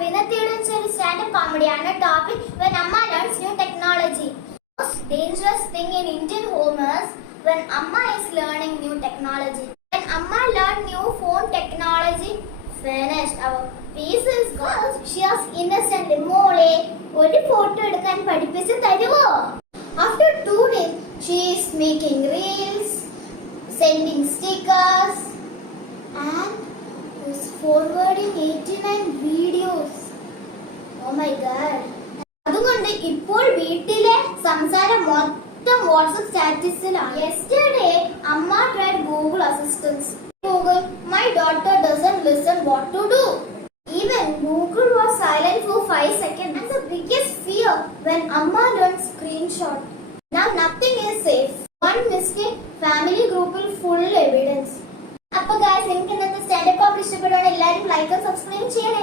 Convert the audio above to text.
stand-up comedy and a topic when Amma learns new technology. The most dangerous thing in Indian home is when Amma is learning new technology. When Amma learned new phone technology, finished. Our peace is gone. She was innocently mole. ഒരു photo എടുക്കാൻ പഠിപ്പിച്ച് തരുവോ? After 2 days, she is making reels, sending stickers, and is forwarding 89 videos. Oh my god. അതുകൊണ്ട് ഇപ്പോൾ വീട്ടിലെ സംസാരം മൊത്തം WhatsApp സ്റ്റാറ്റസിലാണ്. Yesterday, Amma tried Google Assistant. Google, my daughter doesn't listen what to do. Even Google was silent for 5 seconds. That's the biggest fear when Amma learned screenshot. Now nothing is safe. One mistake, family group will full evidence. അപ്പോൾ guys, നിങ്ങൾക്ക് ഇന്നത്തെ standup comedy ഇഷ്ടപ്പെടുവാണെങ്കിൽ എല്ലാവരും like and subscribe ചെയ്യണേ.